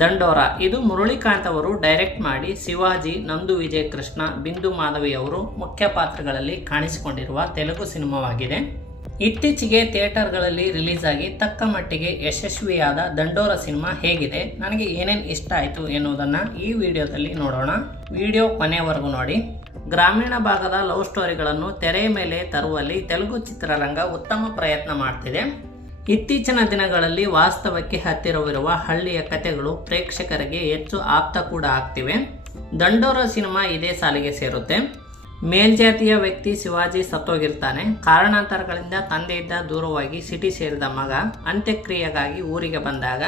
ದಂಡೋರ ಇದು ಮುರಳಿಕಾಂತ್ ಅವರು ಡೈರೆಕ್ಟ್ ಮಾಡಿ ಶಿವಾಜಿ, ನಂದು ವಿಜಯ್ ಕೃಷ್ಣ, ಬಿಂದು ಮಾಧವಿ ಅವರು ಮುಖ್ಯ ಪಾತ್ರಗಳಲ್ಲಿ ಕಾಣಿಸಿಕೊಂಡಿರುವ ತೆಲುಗು ಸಿನಿಮಾವಾಗಿದೆ. ಇತ್ತೀಚೆಗೆ ಥಿಯೇಟರ್ಗಳಲ್ಲಿ ರಿಲೀಸ್ ಆಗಿ ತಕ್ಕ ಮಟ್ಟಿಗೆ ಯಶಸ್ವಿಯಾದ ದಂಡೋರ ಸಿನಿಮಾ ಹೇಗಿದೆ, ನನಗೆ ಏನೇನು ಇಷ್ಟ ಆಯಿತು ಎನ್ನುವುದನ್ನು ಈ ವಿಡಿಯೋದಲ್ಲಿ ನೋಡೋಣ. ವಿಡಿಯೋ ಕೊನೆಯವರೆಗೂ ನೋಡಿ. ಗ್ರಾಮೀಣ ಭಾಗದ ಲವ್ ಸ್ಟೋರಿಗಳನ್ನು ತೆರೆಯ ಮೇಲೆ ತರುವಲ್ಲಿ ತೆಲುಗು ಚಿತ್ರರಂಗ ಉತ್ತಮ ಪ್ರಯತ್ನ ಮಾಡ್ತಿದೆ. ಇತ್ತೀಚಿನ ದಿನಗಳಲ್ಲಿ ವಾಸ್ತವಕ್ಕೆ ಹತ್ತಿರವಿರುವ ಹಳ್ಳಿಯ ಕಥೆಗಳು ಪ್ರೇಕ್ಷಕರಿಗೆ ಹೆಚ್ಚು ಆಪ್ತ ಕೂಡ ಆಗ್ತಿವೆ. ದಂಡೋರ ಸಿನಿಮಾ ಇದೇ ಸಾಲಿಗೆ ಸೇರುತ್ತೆ. ಮೇಲ್ಜಾತಿಯ ವ್ಯಕ್ತಿ ಶಿವಾಜಿ ಸತ್ತೋಗಿರ್ತಾನೆ. ಕಾರಣಾಂತರಗಳಿಂದ ತಂದೆಯಿಂದ ದೂರವಾಗಿ ಸಿಟಿ ಸೇರಿದ ಮಗ ಅಂತ್ಯಕ್ರಿಯೆಗಾಗಿ ಊರಿಗೆ ಬಂದಾಗ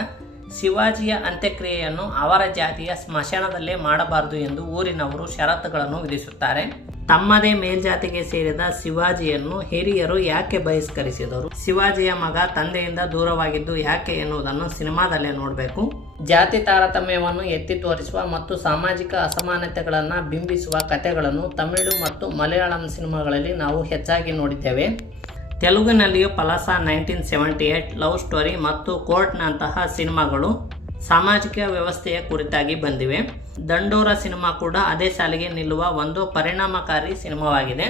ಶಿವಾಜಿಯ ಅಂತ್ಯಕ್ರಿಯೆಯನ್ನು ಅವರ ಜಾತಿಯ ಸ್ಮಶಾನದಲ್ಲೇ ಮಾಡಬಾರದು ಎಂದು ಊರಿನವರು ಷರತ್ತುಗಳನ್ನು ವಿಧಿಸುತ್ತಾರೆ. ತಮ್ಮದೇ ಮೇಲ್ಜಾತಿಗೆ ಸೇರಿದ ಶಿವಾಜಿಯನ್ನು ಹಿರಿಯರು ಯಾಕೆ ಬಹಿಷ್ಕರಿಸಿದರು, ಶಿವಾಜಿಯ ಮಗ ತಂದೆಯಿಂದ ದೂರವಾಗಿದ್ದು ಯಾಕೆ ಎನ್ನುವುದನ್ನು ಸಿನಿಮಾದಲ್ಲೇ ನೋಡಬೇಕು. ಜಾತಿ ತಾರತಮ್ಯವನ್ನು ಎತ್ತಿ ತೋರಿಸುವ ಮತ್ತು ಸಾಮಾಜಿಕ ಅಸಮಾನತೆಗಳನ್ನು ಬಿಂಬಿಸುವ ಕಥೆಗಳನ್ನು ತಮಿಳು ಮತ್ತು ಮಲಯಾಳಂ ಸಿನಿಮಾಗಳಲ್ಲಿ ನಾವು ಹೆಚ್ಚಾಗಿ ನೋಡಿದ್ದೇವೆ. ತೆಲುಗಿನಲ್ಲಿಯೂ ಪಲಾಸ 1978, ಲವ್ ಸ್ಟೋರಿ ಮತ್ತು ಕೋರ್ಟ್ನಂತಹ ಸಿನಿಮಾಗಳು ಸಾಮಾಜಿಕ ವ್ಯವಸ್ಥೆಯ ಕುರಿತಾಗಿ ಬಂದಿವೆ. ದಂಡೋರ ಸಿನಿಮಾ ಕೂಡ ಅದೇ ಸಾಲಿಗೆ ನಿಲ್ಲುವ ಒಂದು ಪರಿಣಾಮಕಾರಿ ಸಿನಿಮಾವಾಗಿದೆ.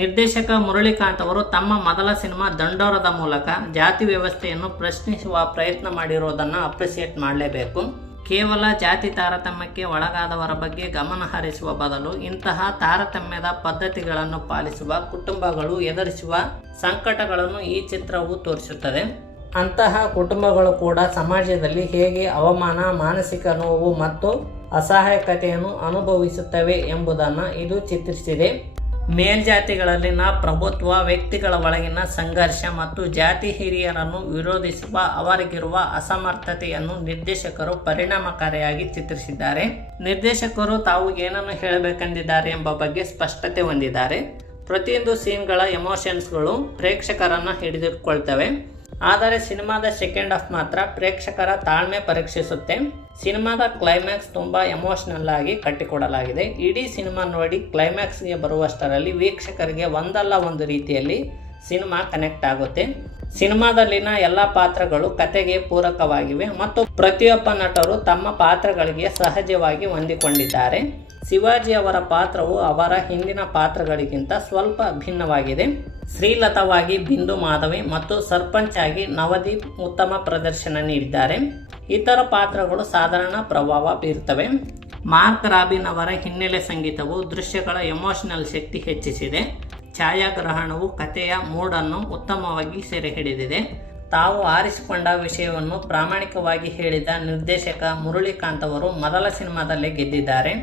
ನಿರ್ದೇಶಕ ಮುರಳಿಕಾಂತ್ ಅವರು ತಮ್ಮ ಮೊದಲ ಸಿನಿಮಾ ದಂಡೋರದ ಮೂಲಕ ಜಾತಿ ವ್ಯವಸ್ಥೆಯನ್ನು ಪ್ರಶ್ನಿಸುವ ಪ್ರಯತ್ನ ಮಾಡಿರುವುದನ್ನು ಅಪ್ರಿಸಿಯೇಟ್ ಮಾಡಲೇಬೇಕು. ಕೇವಲ ಜಾತಿ ತಾರತಮ್ಯಕ್ಕೆ ಒಳಗಾದವರ ಬಗ್ಗೆ ಗಮನ ಹರಿಸುವ ಬದಲು ಇಂತಹ ತಾರತಮ್ಯದ ಪದ್ಧತಿಗಳನ್ನು ಪಾಲಿಸುವ ಕುಟುಂಬಗಳು ಎದುರಿಸುವ ಸಂಕಟಗಳನ್ನು ಈ ಚಿತ್ರವು ತೋರಿಸುತ್ತದೆ. ಅಂತಹ ಕುಟುಂಬಗಳು ಕೂಡ ಸಮಾಜದಲ್ಲಿ ಹೇಗೆ ಅವಮಾನ, ಮಾನಸಿಕ ನೋವು ಮತ್ತು ಅಸಹಾಯಕತೆಯನ್ನು ಅನುಭವಿಸುತ್ತವೆ ಎಂಬುದನ್ನು ಇದು ಚಿತ್ರಿಸಿದೆ. ಮೇಲ್ಜಾತಿಗಳಲ್ಲಿನ ಪ್ರಭುತ್ವ, ವ್ಯಕ್ತಿಗಳ ಒಳಗಿನ ಸಂಘರ್ಷ ಮತ್ತು ಜಾತಿ ಹಿರಿಯರನ್ನು ವಿರೋಧಿಸುವ ಅವರಿಗಿರುವ ಅಸಮರ್ಥತೆಯನ್ನು ನಿರ್ದೇಶಕರು ಪರಿಣಾಮಕಾರಿಯಾಗಿ ಚಿತ್ರಿಸಿದ್ದಾರೆ. ನಿರ್ದೇಶಕರು ತಾವು ಏನನ್ನು ಹೇಳಬೇಕೆಂದಿದ್ದಾರೆ ಎಂಬ ಬಗ್ಗೆ ಸ್ಪಷ್ಟತೆ ಹೊಂದಿದ್ದಾರೆ. ಪ್ರತಿಯೊಂದು ಸೀನ್ಗಳ ಎಮೋಷನ್ಸ್ಗಳು ಪ್ರೇಕ್ಷಕರನ್ನು ಹಿಡಿದಿಟ್ಕೊಳ್ತವೆ. ಆದರೆ ಸಿನಿಮಾದ ಸೆಕೆಂಡ್ ಹಾಫ್ ಮಾತ್ರ ಪ್ರೇಕ್ಷಕರ ತಾಳ್ಮೆ ಪರೀಕ್ಷಿಸುತ್ತೆ. ಸಿನಿಮಾದ ಕ್ಲೈಮ್ಯಾಕ್ಸ್ ತುಂಬ ಎಮೋಷನಲ್ ಆಗಿ ಕಟ್ಟಿಕೊಡಲಾಗಿದೆ. ಇಡೀ ಸಿನಿಮಾ ನೋಡಿ ಕ್ಲೈಮ್ಯಾಕ್ಸ್ಗೆ ಬರುವಷ್ಟರಲ್ಲಿ ವೀಕ್ಷಕರಿಗೆ ಒಂದಲ್ಲ ಒಂದು ರೀತಿಯಲ್ಲಿ ಸಿನಿಮಾ ಕನೆಕ್ಟ್ ಆಗುತ್ತೆ. ಸಿನಿಮಾದಲ್ಲಿನ ಎಲ್ಲ ಪಾತ್ರಗಳು ಕತೆಗೆ ಪೂರಕವಾಗಿವೆ ಮತ್ತು ಪ್ರತಿಯೊಬ್ಬ ನಟರು ತಮ್ಮ ಪಾತ್ರಗಳಿಗೆ ಸಹಜವಾಗಿ ಹೊಂದಿಕೊಂಡಿದ್ದಾರೆ. ಶಿವಾಜಿ ಅವರ ಪಾತ್ರವು ಅವರ ಹಿಂದಿನ ಪಾತ್ರಗಳಿಗಿಂತ ಸ್ವಲ್ಪ ಭಿನ್ನವಾಗಿದೆ. ಶ್ರೀಲತಾವಾಗಿ ಬಿಂದು ಮಾಧವಿ ಮತ್ತು ಸರ್ಪಂಚ್ ಆಗಿ ನವದೀಪ್ ಉತ್ತಮ ಪ್ರದರ್ಶನ ನೀಡಿದ್ದಾರೆ. ಇತರ ಪಾತ್ರಗಳು ಸಾಧಾರಣ ಪ್ರಭಾವ ಬೀರುತ್ತವೆ. ಮಾರ್ಕ್ ರಾಬಿನ್ ಅವರ ಹಿನ್ನೆಲೆ ಸಂಗೀತವು ದೃಶ್ಯಗಳ ಎಮೋಷನಲ್ ಶಕ್ತಿ ಹೆಚ್ಚಿಸಿದೆ. ಛಾಯಾಗ್ರಹಣವು ಕಥೆಯ ಮೂಡನ್ನು ಉತ್ತಮವಾಗಿ ಸೆರೆ ಹಿಡಿದಿದೆ. ತಾವು ಆರಿಸಿಕೊಂಡ ವಿಷಯವನ್ನು ಪ್ರಾಮಾಣಿಕವಾಗಿ ಹೇಳಿದ ನಿರ್ದೇಶಕ ಮುರಳಿಕಾಂತ್ ಅವರು ಮೊದಲ ಸಿನಿಮಾದಲ್ಲೇ ಗೆದ್ದಿದ್ದಾರೆ.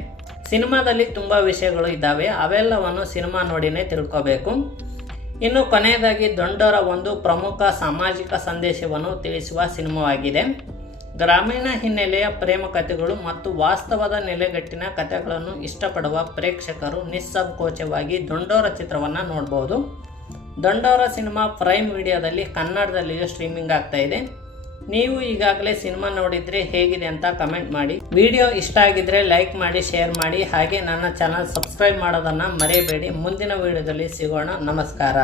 ಸಿನಿಮಾದಲ್ಲಿ ತುಂಬ ವಿಷಯಗಳು ಇದ್ದಾವೆ, ಅವೆಲ್ಲವನ್ನು ಸಿನಿಮಾ ನೋಡಿನೇ ತಿಳ್ಕೋಬೇಕು. ಇನ್ನು ಕೊನೆಯದಾಗಿ ದಂಡೋರ ಒಂದು ಪ್ರಮುಖ ಸಾಮಾಜಿಕ ಸಂದೇಶವನ್ನು ತಿಳಿಸುವ ಸಿನಿಮಾವಾಗಿದೆ. ಗ್ರಾಮೀಣ ಹಿನ್ನೆಲೆಯ ಪ್ರೇಮ ಕಥೆಗಳು ಮತ್ತು ವಾಸ್ತವದ ನೆಲೆಗಟ್ಟಿನ ಕಥೆಗಳನ್ನು ಇಷ್ಟಪಡುವ ಪ್ರೇಕ್ಷಕರು ನಿಸ್ಸಂಕೋಚವಾಗಿ ದಂಡೋರ ಚಿತ್ರವನ್ನು ನೋಡಬಹುದು. ದಂಡೋರ ಸಿನಿಮಾ ಪ್ರೈಮ್ ವಿಡಿಯೋದಲ್ಲಿ ಕನ್ನಡದಲ್ಲಿಯೂ ಸ್ಟ್ರೀಮಿಂಗ್ ಆಗ್ತಾ ಇದೆ. ನೀವು ಈಗಾಗಲೇ ಸಿನಿಮಾ ನೋಡಿದರೆ ಹೇಗಿದೆ ಅಂತ ಕಮೆಂಟ್ ಮಾಡಿ. ವಿಡಿಯೋ ಇಷ್ಟ ಆಗಿದ್ರೆ ಲೈಕ್ ಮಾಡಿ, ಶೇರ್ ಮಾಡಿ, ಹಾಗೆ ನನ್ನ ಚಾನಲ್ ಸಬ್ಸ್ಕ್ರೈಬ್ ಮಾಡೋದನ್ನು ಮರೆಯಬೇಡಿ. ಮುಂದಿನ ವಿಡಿಯೋದಲ್ಲಿ ಸಿಗೋಣ. ನಮಸ್ಕಾರ.